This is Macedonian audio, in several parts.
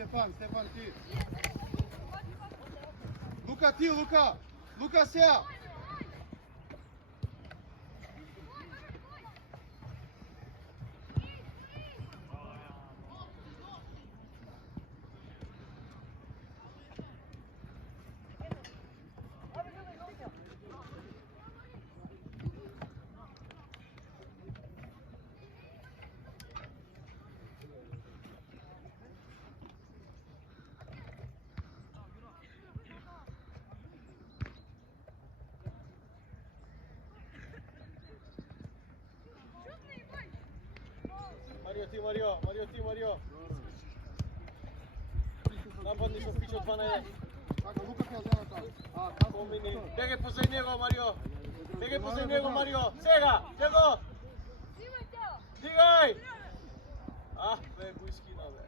Стефан ти. Лука ти, Лука сеа. Марио. Нападни со пичот 12. Така, Лука ќе зема таму. Помини. Бегај позади него, Марио. Сега, него. Дигај. Бе, го искина, бе.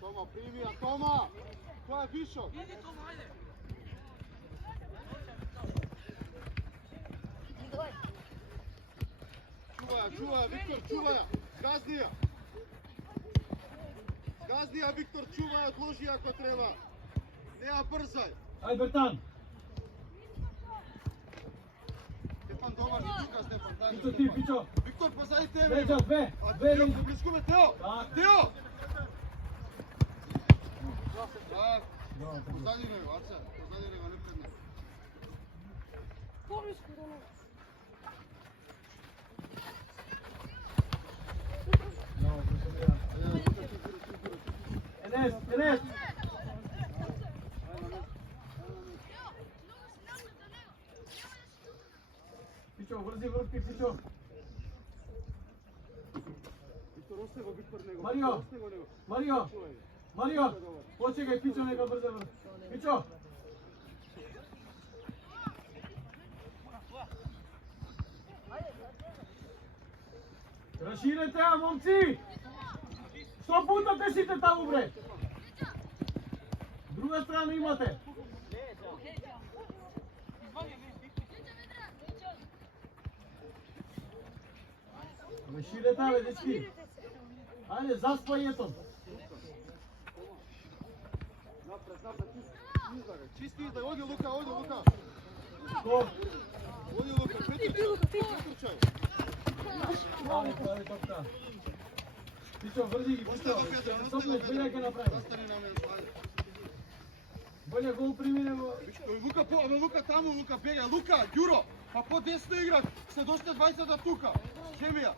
Тома, прими, Тома! Тоа е вишок! Иди, Тома, ајде! Чуваја, Виктор, чуваја! Згазди ја, Виктор, чуваја, одложи ако треба! Не ја брзај! Ај, Бертан! Стефан, добар си тука, Стефан, дай Пичо ти, Пичо! Виктор, позади тебе! Вече, две! Тео, поблискуваме, Тео! Тео! Так, позади него, Аца, позади него, не пред него. Поблиску до него. Енес! Пичо, врзи връзки, Пичо! Виктор, осте го, Виктор, него. Марио! Почекај, Пичо, нека брза врз. Пичо! Раширете, момци! Што бутате сите таму, бре? Друга страна имате. Раширете, бе, дечки. Ајде, заспај ето. Чисти издай, оди Лука! Гол! Оди Лука, Петрчај! Прави топка. Пичо, врзи ги, Пичо! Сопнеш, Белја ќе направи. Застани на мене, ајде. Белја гол прими него. Лука таму, Лука бега, Лука, Ѓуро! Па по десно играт, се доште 20-та тука. Земија.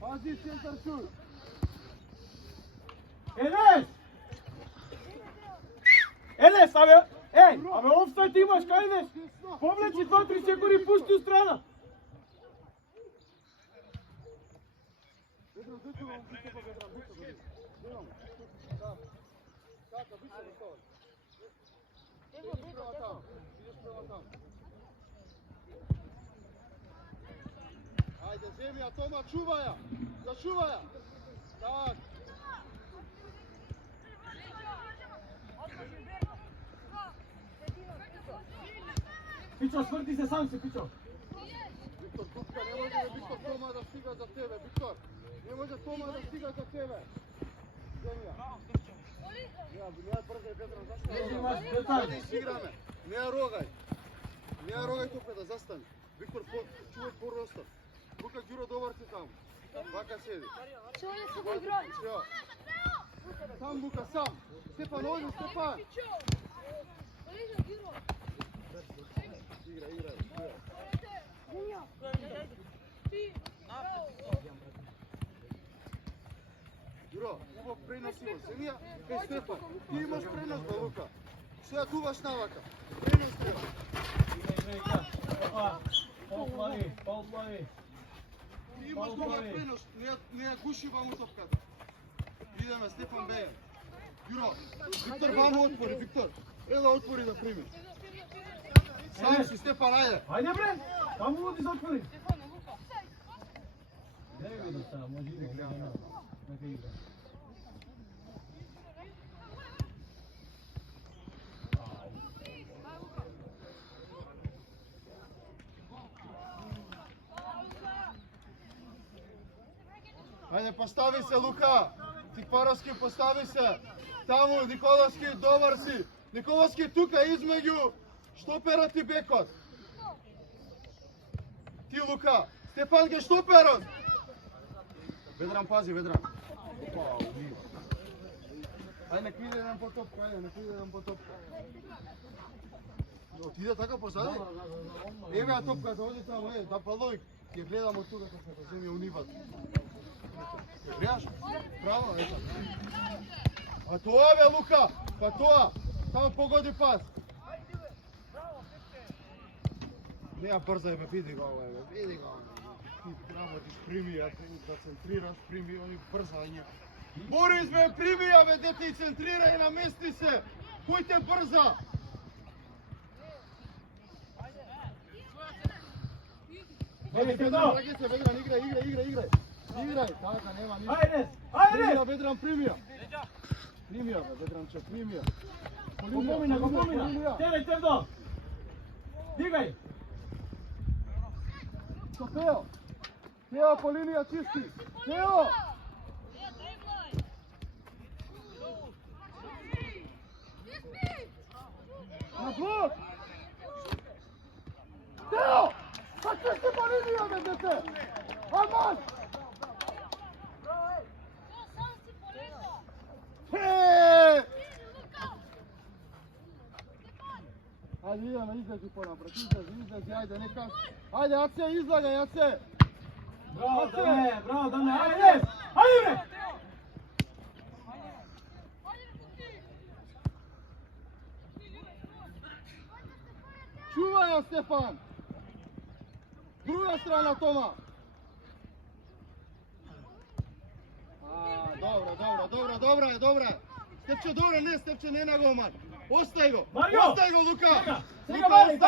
Пази, центар шут. Енес, абе, офсайд имаш, кај идеш? Повлечи 2-3 секунди, пусти у страна. Ајде, земја, Тома, чуваја! Зачуваја! Так! Пичо, сврти се сам се, Пичо. Виктор, тупка, не може Виктор Тома да стига за тебе, Виктор! Не може Тома да стига за тебе! Земја! Не брзај, Петра, застани! Ајде, изиграме! Не ја рогај топката, застани! Виктор, чувај по-ростов! Лука, Ѓуро, добар си таму! Вака седи! Сам, Лука, сам! Стефан, оди, Стефан! Игра! Ѓуро, убав пренос имаш, земја, Стефан, ти имаш пренос, бе, Лука. Што ја дуваш навака? Пренос треба. Игра. Пол плави. Ти имаш добар пренос, не ја гуши ваму топката. Идеме, Стефан Бејан. Јуро, Виктор ваму отвори, Виктор. Ела отвори да примиш. Сам си, Стефан, ајде. Ајде бре, таму води за отвори. Не види сега, може и да нека игра. Ајде, постави се, Лука. Тикваровски, постави се. Таму, Николовски, добар си. Николовски тука измеѓу шtoперот и бекот. Ти, Лука. Стефан ге шtoперот. Ведран, пази, Ведран. Ајде, нека иде еден по топка, ајде, нека иде еден по топка. Отиде така позади? Еве ја топката, оди таму, да палојк. Ќе гледам од тука како се земи униват. Греаш? Право, ето. А тоа бе, Лука! Па тоа! Само погоди пас! Не ја брзај бе, види го, види го. Ти право ти сприми, ја да центрираш, прими, они брзање. Борис бе, прими ја бе, дете и центрира и намести се! Кој те брза? Ведран, играј! Играј, така, нема ништо. Ајде, Примија, Ведран, примија. Примија, бе, Ведранче, примија. Помина, помина. Тере, Тевдо. Дигај. Со Тео. Тео по линија чисти. Тео. На блок. Тео. Па чисти по линија, бе, дете. Арман. Ајде, идеме, излези понапред, излези, ајде, нека. Ајде, Аце, излагај, Аце. Браво, Дане, ајде! Ајде, бре! Чувај ја, Стефан. Друга страна, Тома. Добра. Степче, не на голман. Остај го, Лука. Сега, бари.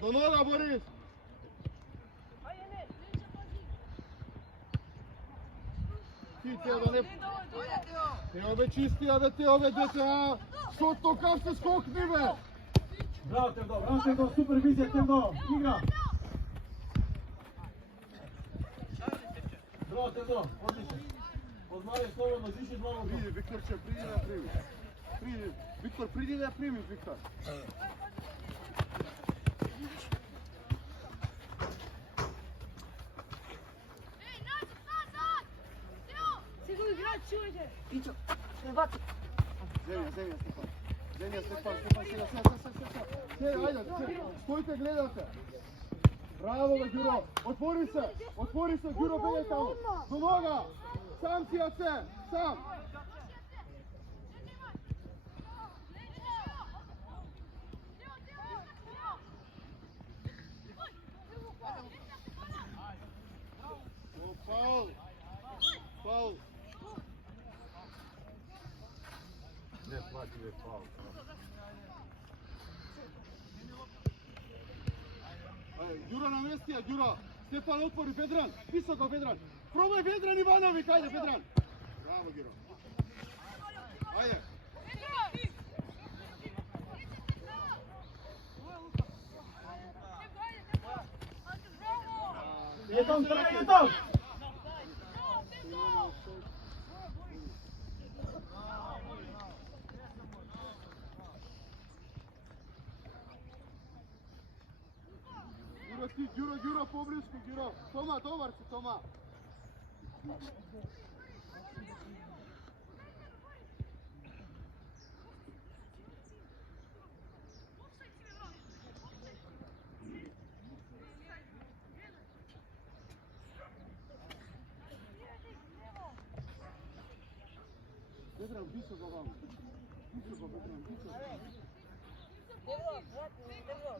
До нога, Борис. Ти, Тео, да не... Тео бе чистија, бе, Тео бе, дете, а... Со тока се скокни, бе. Браво, Тевдо, супер визија, Тевдо, игра. Браво, Тевдо, одлично. Познавај слободно, зиши два лопта. Приди, Викторче, приди да прими. Виктор, приди да прими, Виктор. Пичо, се бати. Земја, Стефан, сега, ајде, стојте, гледате. Браво, бе, Ѓуро, отвори се, Ѓуро, бегај таму, до нога, сам си, Аце, сам. Фаул. Не плати, бе, фаул. Ѓуро намести ја, Ѓуро. Стефан отвори, Ведран. Високо, Ведран. Пробај Ведран Ивановиќ, ајде, Ведран. Браво, Ѓуро. Ајде. Етон. Ѓуро, поблиску, Ѓуро. Тома, добар си, Тома. високо вамо. Високо, Петран, високо.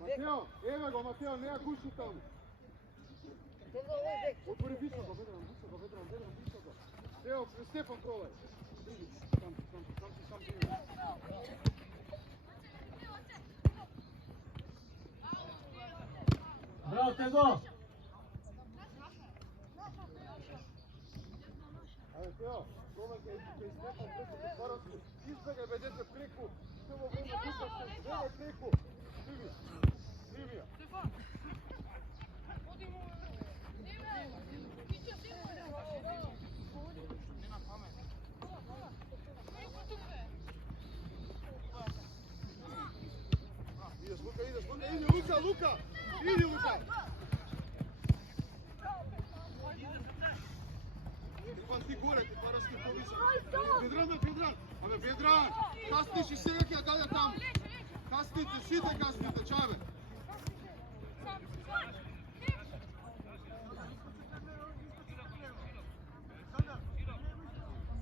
Матео, еве го, Матео, не ја гуши таму. Отвори високо, Петран, високо. Тео, Стефан пробај. Сам биде. Браво, Тезо! Ајде, Тео, пробај кај Стефан преку Параско. Избегај, бе, дете, преку. Цело време дупаште, време преку. Ливија. Идеш, Лука! Иди, Лука! Стефан, ти горе, ти Параско повисоко. Педран! Абе, Педран! Касниш и сега ќе даде таму. Касните, сите касните, чабе!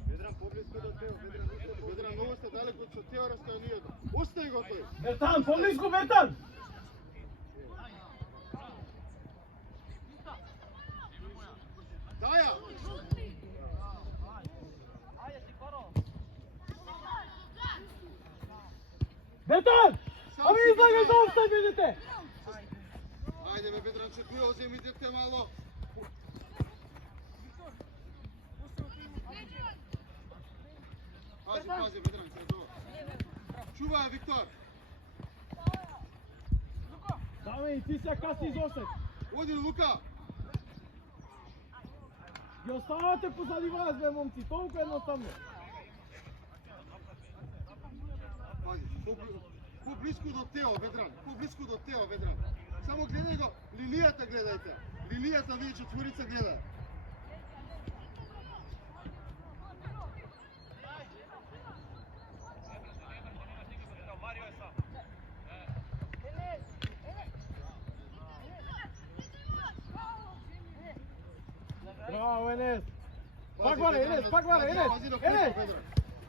Педран, поблиско до Тео, Педран, много сте далеко од Тео растојанието. Остај го тој! Бертан, поблиску, Бертан! Даја! Бертан! Ами излагај за офсајд, видите! Ајде бе, Петранче, ти оземи дете мало. Пази, Петранче, добро. Чувај, Виктор. Даме и ти се каси из офсајд. Оди, Лука. Ги оставате позади вас, бе, момци, толку едноставно. Пази, поблиску до Тео, Ведран. Поблиску до Тео, Ведран. Само гледај го, лилијата гледајте. Лилијата вие четворица гледа. Браво, Енес! Пак варе, Енес, пак варе, Енес! Енес!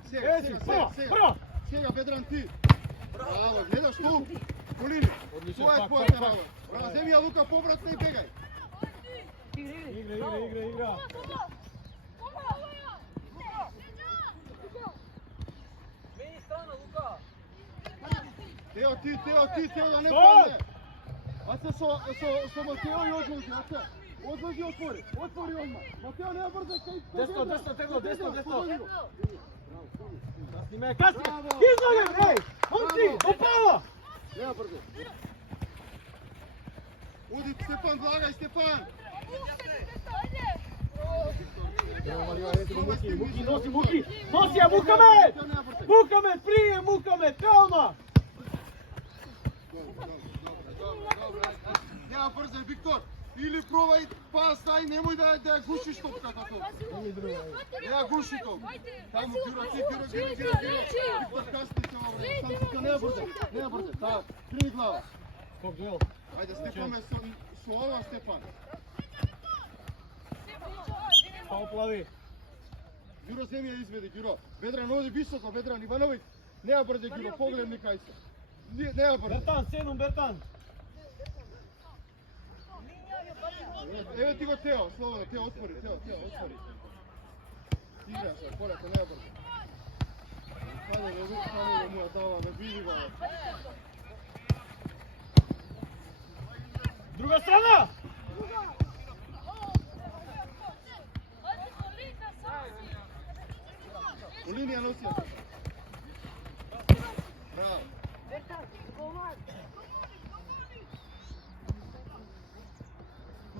Сега, Сега, Ведран, ти. Браво, гледаш ту. Полини. Одлично, Тоа е пак, твојата пак, пак. работа. Браво, земи ја Лука повратно и бегај. Игра. Тео, да не падне. А се со Матео и одложи, Одложи, отвори одма. Матео, не ја брзај, кај... Десно. Касни, излагај, ей! Момци, опала! Не ја брзај. Оди, Стефан, влагај, Стефан! Носи ја, Мукамед, прие, Мукамед, калма! Добре. Не ја брзај, Виктор! Или пробај пас, ај, немој да ја гушиш топката толку. Не ја гуши толку. Таму, Гюро. Виктор, касни се во време. Сам тука, не ја брзај. Така, крени глава. Ајде, Стефане, со ова, Стефан. Само плави. Гюро, земи ја изведи, Гюро. Ведран, оди високо, Ведран Ивановиќ. Не ја брзај, Гюро, погледни кај се. Не ја брзај. Бертан, седум, Бертан. Еве ти го Тео, слободно, Тео, отвори. Игра се, полека, не ја брзај. Хајде, да види само да му ја даваме, види го. Друга страна! По линија носи ја. Браво.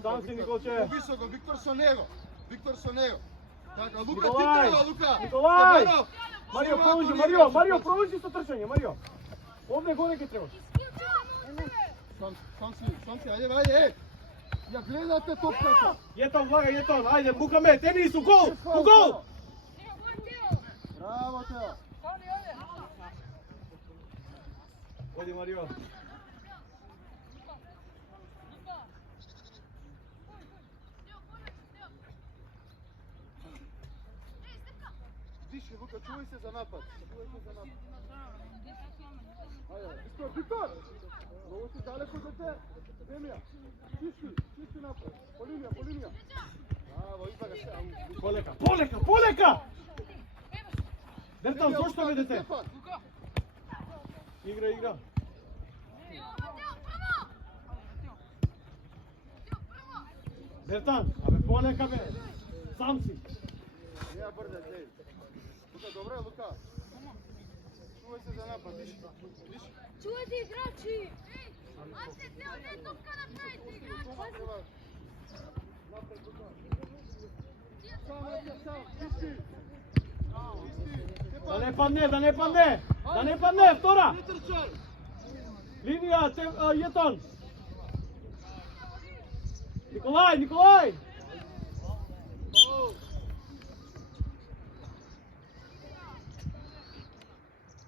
Сам си, Николче. Високо, Виктор со него. Така, Лука, Николај. ти треба, Лука. Николај. Стефанов. Марио, продолжи, Марио, продолжи со трчање, Марио. Овде горе ќе требаш. Сам си, ајде, е. Ја гледате топката. Јетон, влагај, ајде, Мукамед, Енис, у гол! Браво, Тео. Оди, Марио. Тиши, Лука, чувај се за напад. Чувај се за напад. Ајде, Виктор! Много си далеко дете. Земја. Чисти напад. По линија. Браво, избага се. Полека! Дертан, зошто бе дете? Игра. Дертан, абе полека бе. Сам си. Неа брде, дей. Лука, добре, Лука. Чувај се за напад, виж. Чувате, играчи! Ајде, цел ден топка направите, играчи! Да не падне, втора! Линија, Јетон! Николај!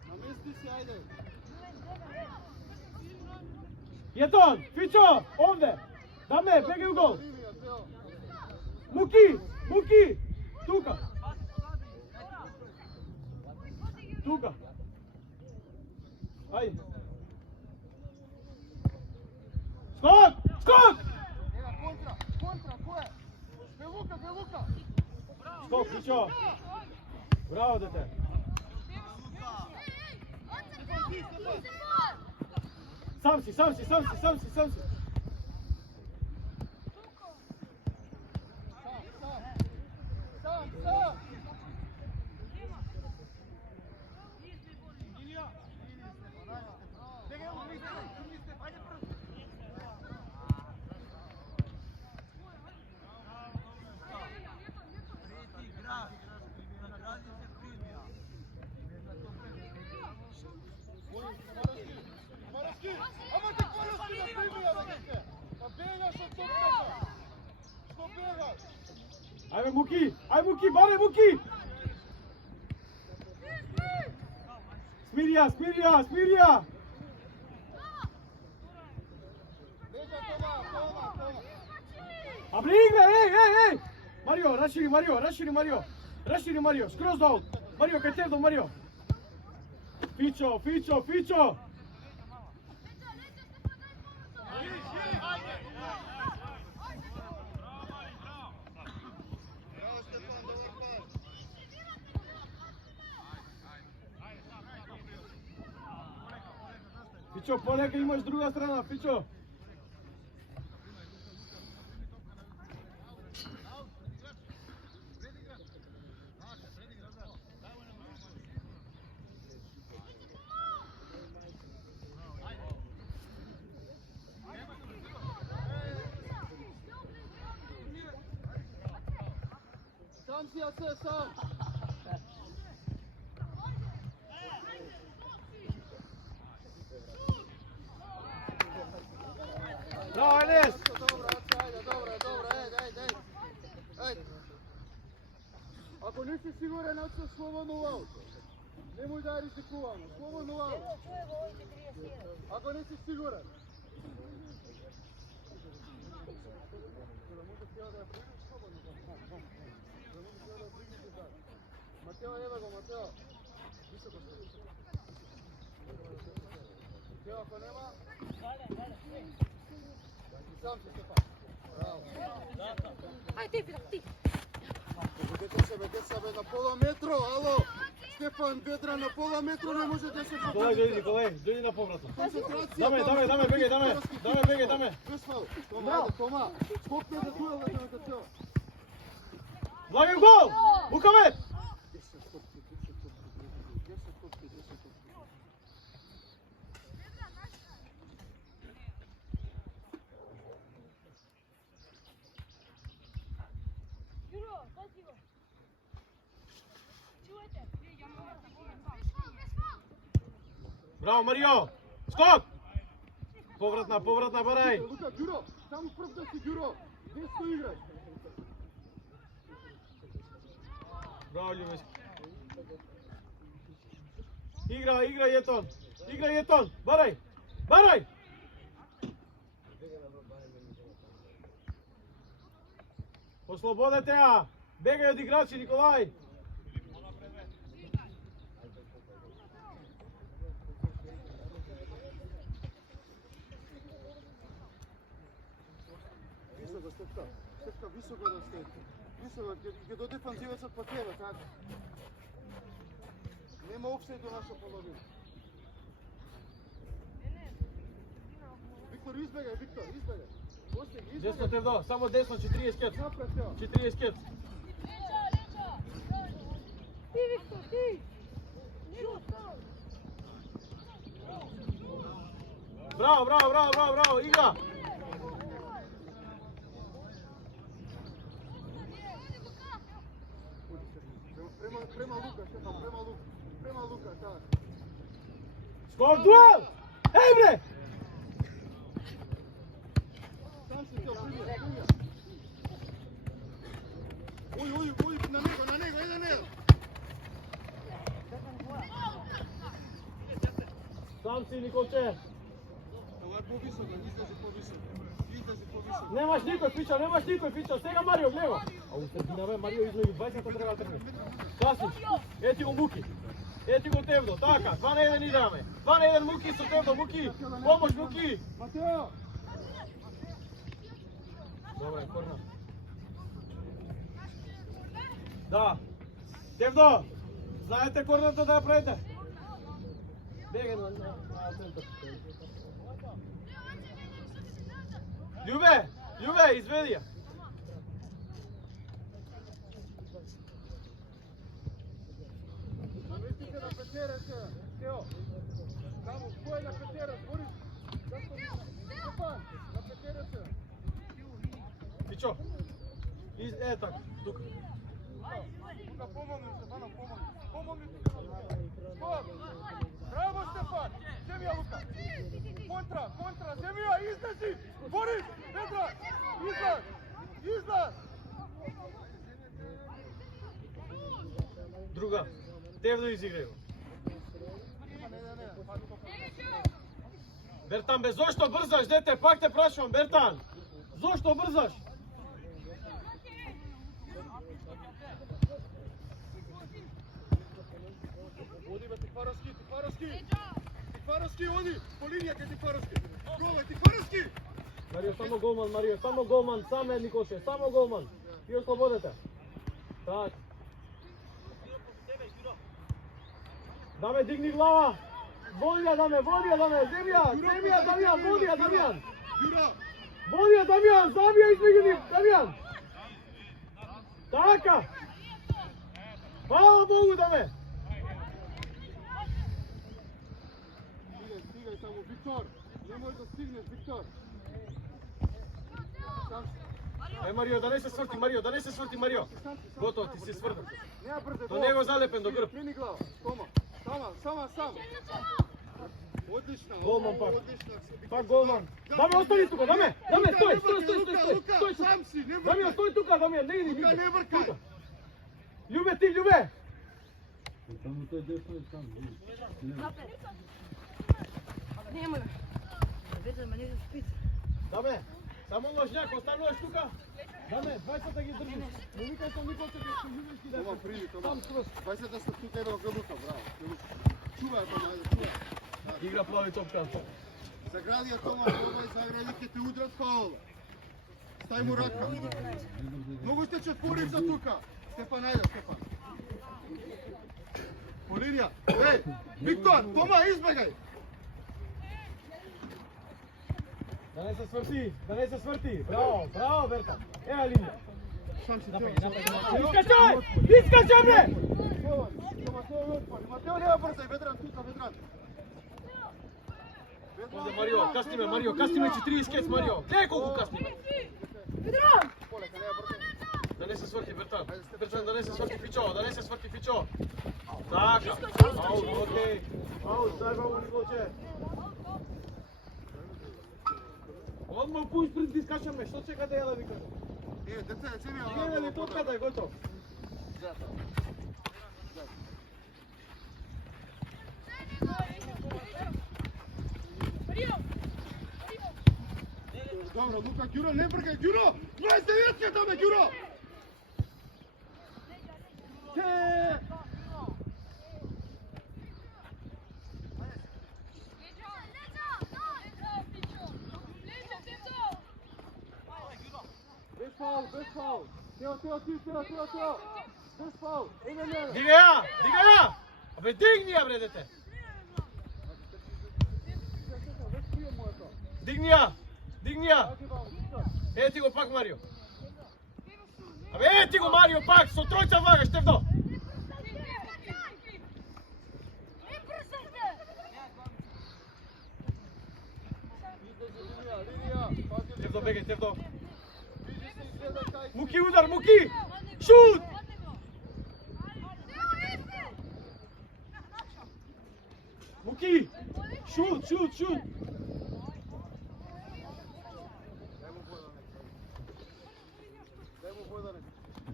Намести се, ајде! Јетон, Фичо, овде! Даме, бегај у гол! Муки! Тука! Ајде! Скок! Контра, кој е? Бе Лука! Скок, Фичо! Браво, дете! Сам си! Сам! Ама те користи на примија, дете! Па бегаш од топката! Што бегаш? Ајде, Муки, баре, Муки! Смирија! Бега, Тома! Абре, игра, ей! Марио, расшири Марио, скроз долу! Марио, кај тебе, Марио! Фичо! Фичо, полека имаш друга страна, Фичо! Сам си, Асе, сам! Браво, Енес! Добро, ајде. Ако не си сигурен, Аце, слободно аут. Немој да ризикуваме, слободно аут. Ако не си сигурен. Матео, еве го, Матео. Матео, ако нема... Сам се, Стефан. Браво. Ајде, ти! Бете се, на пола метро, ало! Стефан, бедра на пола метро не може да се попади. Николај, дојди на повратно. Концентрација. Даме. Без фал. Тома. Скокне да дуел на Матео. Влагај гол! Мукамед! Браво, Марио! Скок! Повратна, барај! Лука, Ѓуро, само прв да си Ѓуро. Десто играј. Браво, Љубески! Игра, Јетон! Барај! Ослободете ја! Бегај од играчи, Николај! Виктор, Стефка, високо да стоите. Високо, ќе до дефанзивецот по тебе, така. Нема офсайд до наша половина. Виктор, избегај, Виктор, избегај. Остани, Десно избегај. Тевдо, само десно 40 кет. Напред, Тео. 40 кет. Ти, Виктор, ти! Браво, браво, браво, браво, браво, игра! Према Лука, Стефан, према Лука, така. Скок дуел! Ей бре! Сам се Тео, прими. Ој, на него, иде на него. Сам си, Николче. Ова е повисоко, излези повисоко. Немаш никој, пича. Сега Марио, гледа. А у средина бе, Марио излеги 20-та треба да тргне. Касиш, ети го Муки. Ети го Тевдо, така, 2 на 1 играме. 2 на 1 Муки со Тевдо, Муки. Помош, Муки. Матео! Добре, корна. Да. Тевдо, знаете корната да ја правите? Бега на центар. Љубе, изведи ја. Наместите на Петера сега, Тео. Само, кој е на Петера, Борис? Стефан, на Петера сега. Пичо. Така, тука. Тука помогни, Стефана, помогни тука. Скок! Браво, Стефан! Земи ја, Лука! Контра, земи ја, излези! Борис, Петра, излаз! Друга. Тевдо изиграј го. Бертан, бе, зошто брзаш, дете? Пак те прашувам, Бертан. Зошто брзаш? Оди, бе, Тикваровски, оди! По линија ке Тикваровски! Голе, Тикваровски! Марио, само голман, сам е Никоше, само голман. И ослободете. Так. Даме, дигни глава. Водија, Даме, земја, Дамјан, водија, Дамјан. Јура! Водија, Дамјан, забија измеѓу нив, Дамјан. Така. Хвала Богу, Даме. Стигај само, Виктор! Не можеш да стигнеш, Виктор! Марио, да не се сврти, Марио. Готово, ти си свртен. Нема брзе, До него залепен, до грб. Мини глава, сам! Одлична! Голман пак. Одлична! Пак голман. Даме, остани тука, Даме, стој. Лука, сам си, не Даме, бркај! стој тука, Даме, не иди. Лука, не бркај! Љубе. Немој. Вече ме не спит. Даме, само лажњак, оставуваш тука. Даме, 20 ги држиш. Не викај со никој ќе ќе љубиш ти да. Тома, приди, Тома. Сам скроз. 20 да сте тука, едно га Лука, браво. Чувај, Тома, чувај. Игра плави топка. Загради ја Тома, загради, ќе те удрат фаул. Стај му рака. Многу сте четворица тука. Стефан, ајде, Стефан. По линија. Ей, Виктор, Тома, избегај. Да не се сврти. Браво, Берта. Ева линија. Сам си, Искачај, бре! Матео, нема брзај, Ведран, тука, Ведран. Овде Марио, касни ме 40 кец, Марио. Гледај колку касни ме. Полека, нема брзај. Да не се сврти, Бертан, да не се сврти Фичо. Така. Аут, окей. Аут, дай баба Николче. Одма пуј спринт искачаме, што чекате ја да ви кажам? Деца, земи ја. Гледа ли топката е готов? Добро, Лука, Ѓуро, не бркај, Ѓуро! 29-ка даме, Ѓуро! без фаул. Тео, ти, Тео. Без фаул. Иде мене. Дига ја! Абе, дигни ја, бре, дете! Дигни ја! Ети го пак, Марио. Абе, ети го, Марио, пак, со тројца влагаш, Тевдо! Тевдо, бегај, Тевдо! Муки, удар, Муки! Шут! Муки! Шут!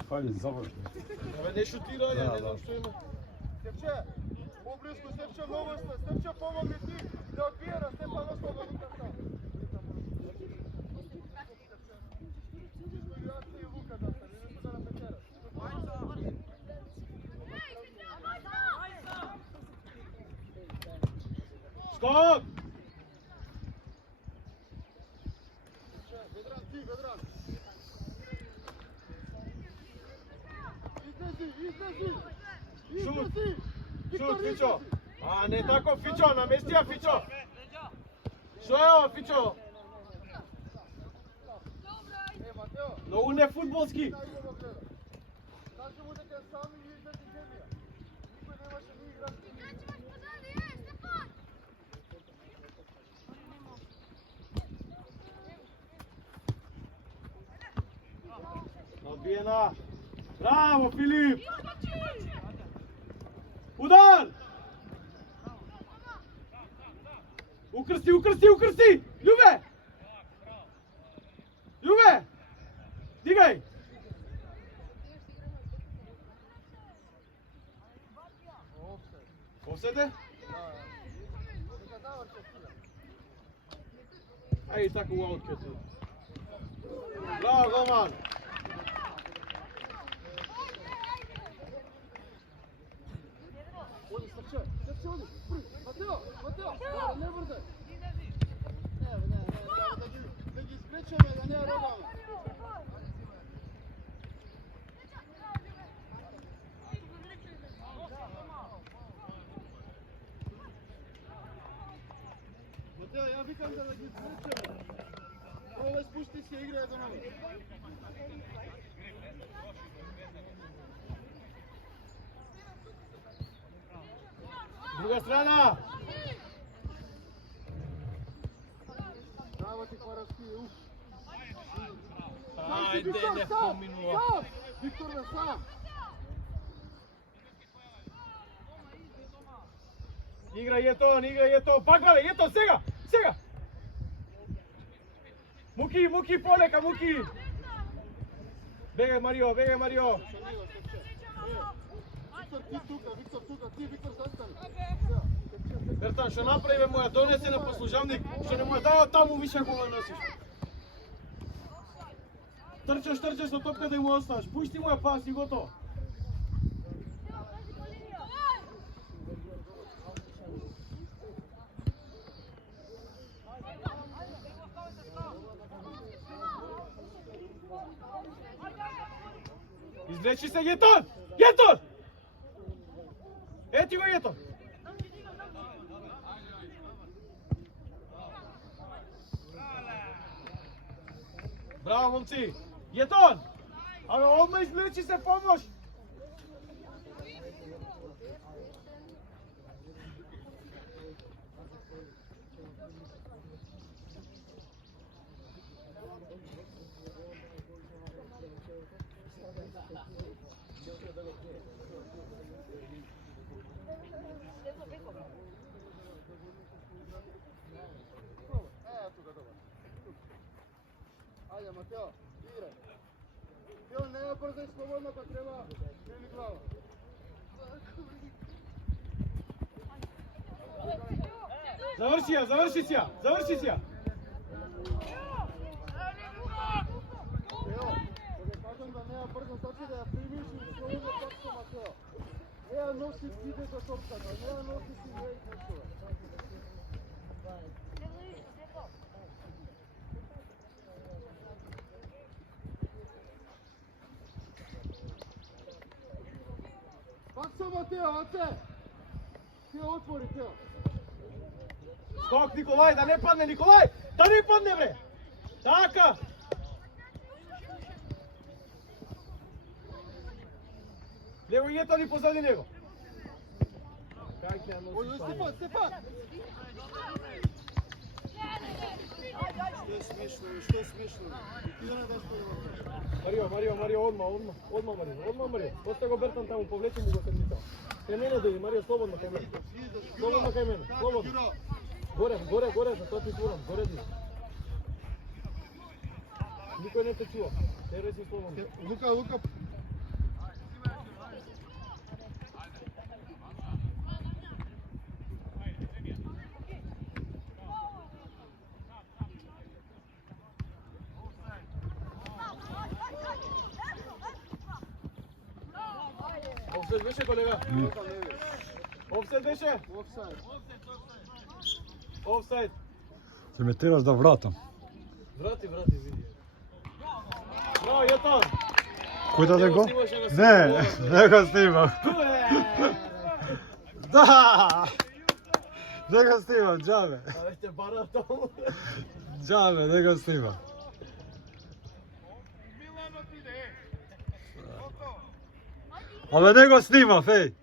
Фали завршно. Абе, не шутира, ја не знам што има. Степче, поблиску, Степче, много сте. Степче, помогни ти да одбиера, Степан Ослова, Лукаса. Јасе и Лука да се, не да напечера. Скок! Ведран. Излези! Шут, Фичо! А, не тако, Фичо, намести ја, Фичо! Шо е ова, Фичо? Многу не фудбалски! Кажи му дека сами и излези земја. Никој немаше ни играчи. Одбиена! Браво, Филип! Удар! Укрсти! Љубе! Дигај! Офсете? Дека заврши сега. Ајде така у ауткет. Браво, голман! Оди, Степче, оди. Матео, не брзај. Не, да ги спречеме, да не робаме. Матео, ја викам да ги спречеме. Пробај спушти се, играј до нови. Друга страна! Браво ти, Хваравски, уф. Ајде, не поминува. Виктор, бе, сам. Играј ето, пак бе, ето, сега! Муки, полека, Муки! Бегај, Марио! Виктор тука, ти, Виктор, застани. Бертан, што направи моја донесе на послужавник, што не му ја дава таму више ако го носиш. Трчаш со топка да му оставаш, пушти му ја пас и готово. Излечи се, Гетон! Ети го, Гетон! Браво, момци! Гетон! Абе, одма излечи се, помош! Ајде, Матео, играј. Тео, не ја брзај слободно, кога треба, крени глава. Заврши си ја! Тео, кога кажам да не ја брзам, значи да ја примиш и слободно таксо, Матео. Не ја носи тите за топката, не ја носи ти не и нешто. Teo, Ace! Teo, otvori, Teo! Skok Nikolaj, da ne padne Nikolaj! Da ne padne bre! Така! Лево идете ли позади него? Ой, Степан, Степан! Što je smiješno, što je smiješno? Ti da ne daš to Марио, одма, Марио. Остави го Бертан таму, повлечи му го седмица. Кај мене дојди, Марио, слободно кај мене. Слободно кај мене, слободно. Горе, за тоа ти зборам, горе ди. Никој не те чува, те реси слободно. Лука! Офсайд беше, колега? Офсайд беше? Офсайд. Се ме тераш да вратам. Врати, види. Браво, Јотан! Кој даде го? Не го снимам. Да! Не го снимам, џабе. Абе, те бара таму. Џабе, не го снимам. Абе, не го снимав, еј!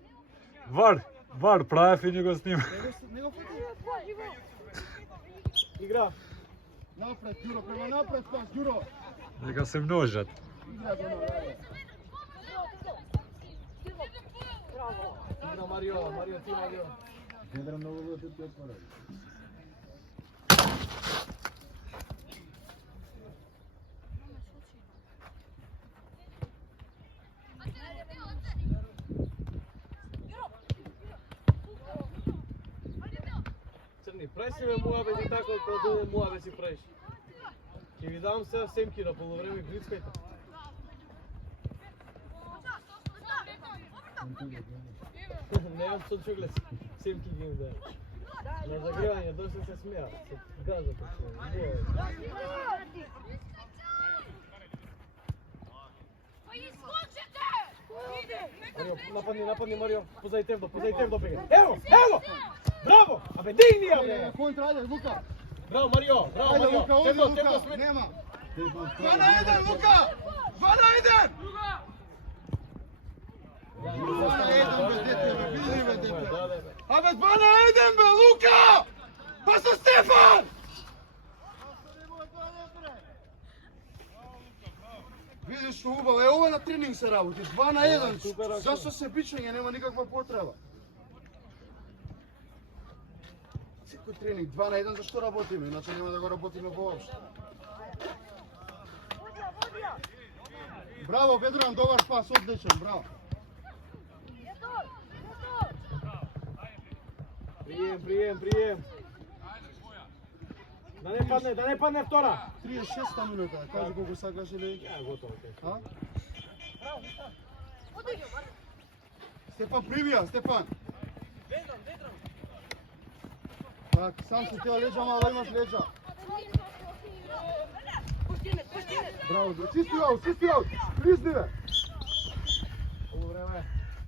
Вар, правев и не го снимав. Игра. Напред, Ѓуро, према напред, пас, Ѓуро! Нека се множат. Игра го направи. Игра Марио, ти Марио. Генерал много да те отвора. Црни, прај си ме муабет и така кога дојде муабет си праиш. Ќе ви дам сега семки на полувреме, глицкајте. Немам со чуглес, семки ги им дај. На загревање, дошли се смеа, се газата се. Марио, нападни Марио, позади Тевдо бега. Ево! Браво! Абе, дигни ја бе! Контра, ајде, Лука! Браво Марио! Ајде, Лука, оди, Тевдо Лука! сме... Нема! 2 на 1, Лука! 2 на 1! 2 на 1, бе, дете, бе, види, бе, дете! Абе, 2 на 1, бе, Лука! Па со Стефан! Видиш што убаво, ова на тренинг се работи, 2 на 1, зашто се бичање, нема никаква потреба. Секој тренинг, 2 на 1, зашто работиме, иначе нема да го работиме воопшто. Браво, Ведран, добар пас, одличен, браво. Прием. Да не падне втора. 36-та минута, кажи колку сакаш или... Ја, готово. А? Степан, привија, Степан. Так, сам си тео леđa, мало имаш леđa. Браво, чисти аут, кризни бе.